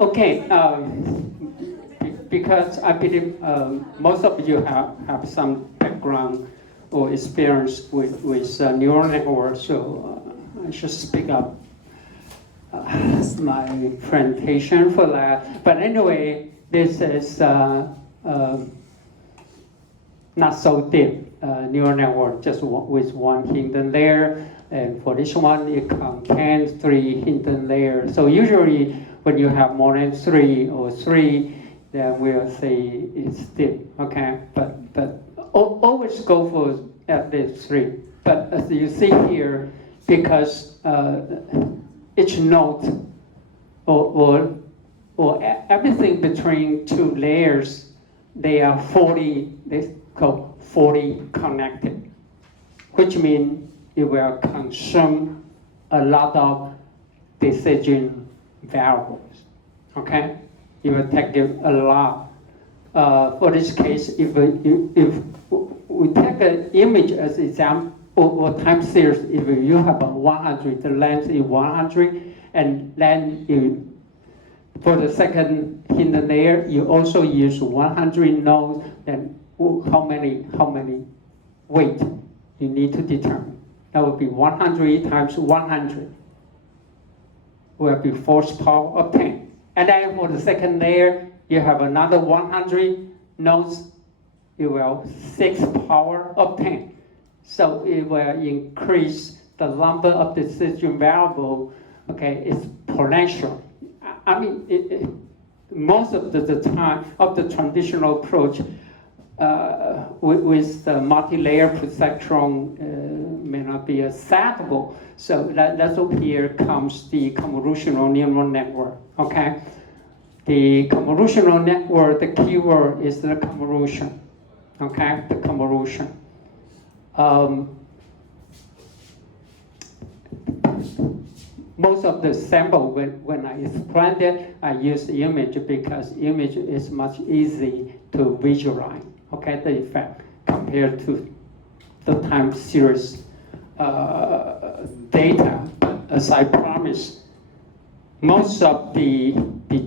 Okay, because I believe most of you have some background or experience with neural networks, so I should speak up my presentation for that. But anyway, this is not so deep neural network, just with one hidden layer. And for this one, it contains 3 hidden layers. So usually, when you have more than 3 or 3, then we'll say it's deep. Okay, but always go for at least 3. But as you see here, because each node or everything between 2 layers, they are fully connected, which means it will consume a lot of decision variables. Okay, it will take you a lot. For this case, if we take an image as example or time series, if you have a 100, the length is 100, and then for the second hidden layer, you also use 100 nodes. Then how many weight you need to determine? That would be 100 times 100. Will be force power of 10. And then for the second layer, you have another 100 nodes. It will 6 power of 10. So it will increase the number of decision variable. Okay, it's exponential. I mean, most of the time of the traditional approach with the multi-layer perceptron may not be acceptable. So that's what here comes the convolutional neural network. Okay, the convolutional network. The keyword is the convolution. Okay, the convolution. Most of the sample, when I explained it, I use the image because image is much easy to visualize. Okay, the effect compared to the time series data. As I promised, most of the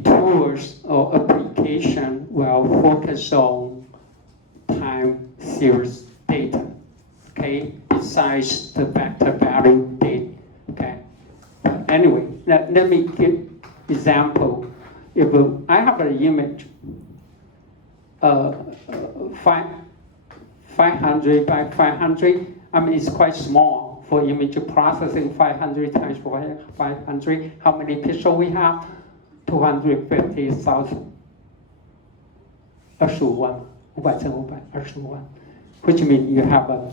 tools or application will focus on time series data. Okay, besides the vector value data. Okay. Anyway, let me give example. If I have an image, 500 by 500. I mean, it's quite small for image processing. 500 times 500. How many pixels we have? 250,000. 25万500乘500 25万 which means you have a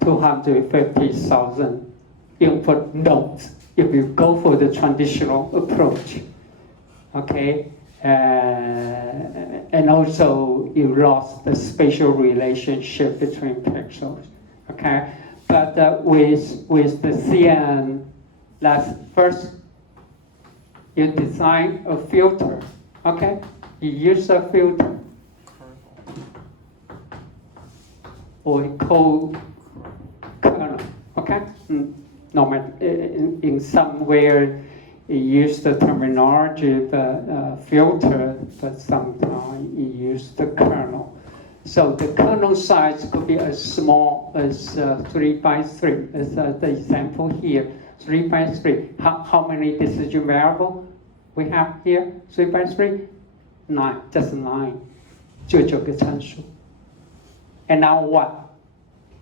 250,000 input nodes if you go for the traditional approach. Okay, and also you lost the spatial relationship between pixels. Okay, but with the CNN, let's first you design a filter. Okay, you use a filter or code kernel. Okay, no matter in somewhere you use the terminology of filter, but sometimes you use the kernel. So the kernel size could be as small as 3 by 3, as the example here, 3 by 3. How many decision variable we have here? 3 by 3? 9, just 9. 就9个参数. And now what?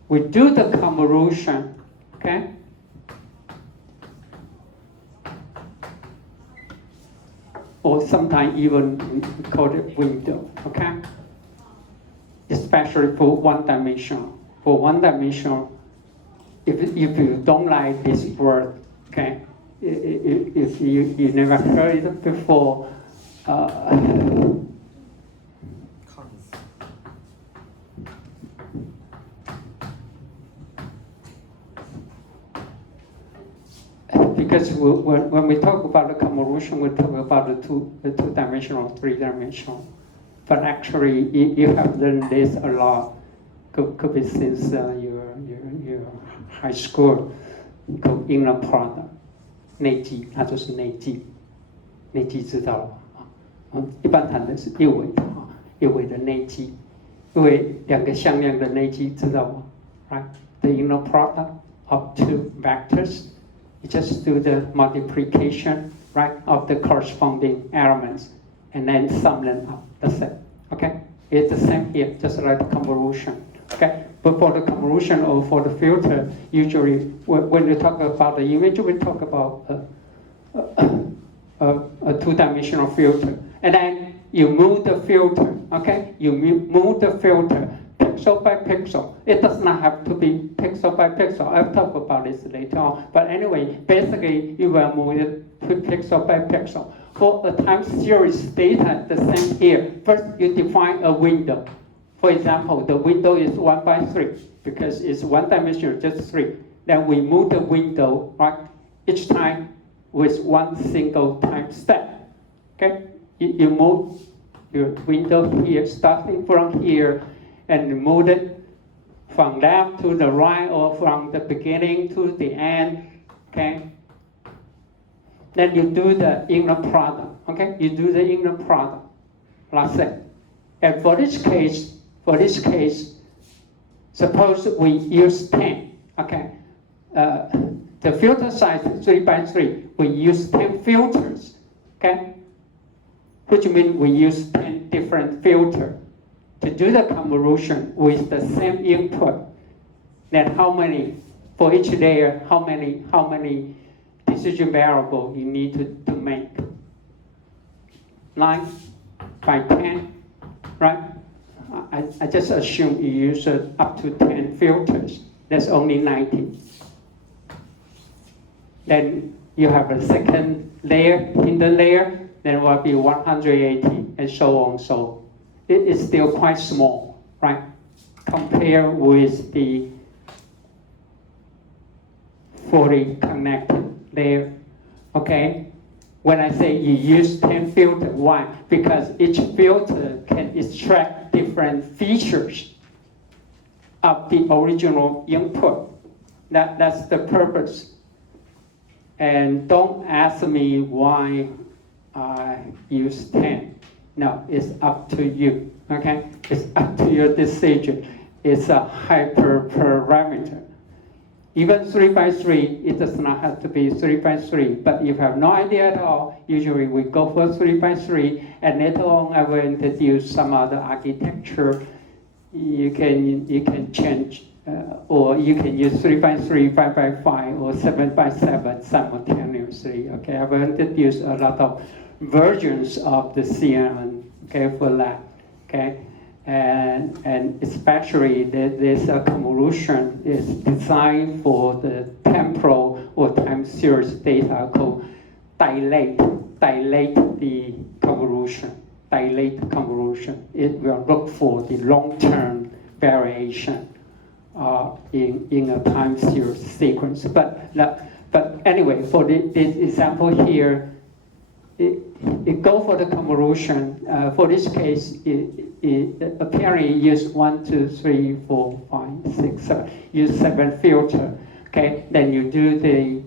We do the convolution, okay? Or sometimes even call it window, okay? Especially for one dimensional. For one dimensional, if you don't like this word, okay? If you never heard it before, because when we talk about the convolution, we talk about the two-dimensional, three-dimensional. But actually, you have learned this a lot. Could be since your high school, called inner product， 内积，它就是内积，内积知道了啊。一般谈的是右尾的啊，右尾的内积，因为两个向量的内积知道吗 ？Right, the inner product of two vectors, you just do the multiplication, right, of the corresponding elements, and then sum them up. That's it. Okay, it's the same here, just like the convolution. Okay, but for the convolution or for the filter, usually when we talk about the image, we talk about a two-dimensional filter, and then you move the filter. Okay, you move the filter pixel by pixel. It does not have to be pixel by pixel. I'll talk about this later on. But anyway, basically, you will move it pixel by pixel. For a time series data, the same here. First, you define a window. For example, the window is 1 by 3 because it's one dimensional, just 3. Then we move the window, right, each time with one single time step. Okay, you move your window here, starting from here, and move it from left to the right or from the beginning to the end. Okay. Then you do the inner product. Okay, you do the inner product. That's it. And for this case, suppose we use 10. Okay, the filter size is 3 by 3. We use 10 filters. Okay, which means we use 10 different filters to do the convolution with the same input. Then how many for each layer? How many decision variable you need to make? 9 by 10, right? I just assume you use up to 10 filters. That's only 90. Then you have a second layer, hidden layer, then it will be 180, and so on. So it is still quite small, right? Compared with the fully connected layer. Okay? When I say you use 10 filters, why? Because each filter can extract different features of the original input. That's the purpose. And don't ask me why I use 10. No, it's up to you. Okay? It's up to your decision. It's a hyperparameter. Even 3 by 3, it does not have to be 3 by 3. But if you have no idea at all, usually we go for 3 by 3, and later on I will introduce some other architecture. You can change, or you can use 3 by 3, 5 by 5, or 7 by 7 simultaneously. Okay, I will introduce a lot of versions of the CNN. Okay, for that. Okay. And especially this convolution is designed for the temporal or time series data called dilate the convolution. Dilate convolution. It will look for the long-term variation in a time series sequence. But anyway, for this example here, it go for the convolution. For this case, it apparently use 1, 2, 3, 4, 5, 6, 7. Use 7 filter. Okay, then you do the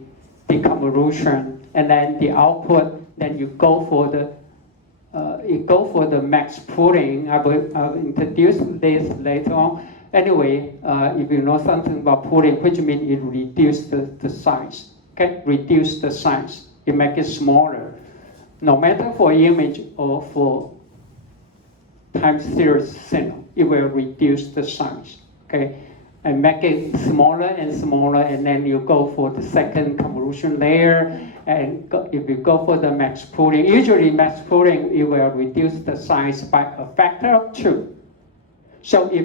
convolution, and then the output. Then you go for the max pooling. I will introduce this later on. Anyway, if you know something about pooling, which means it reduces the size. Okay, reduce the size. You make it smaller. No matter for image or for time series signal, it will reduce the size. Okay, and make it smaller and smaller, and then you go for the second convolution layer. And if you go for the max pooling, usually max pooling, it will reduce the size by a factor of 2. So if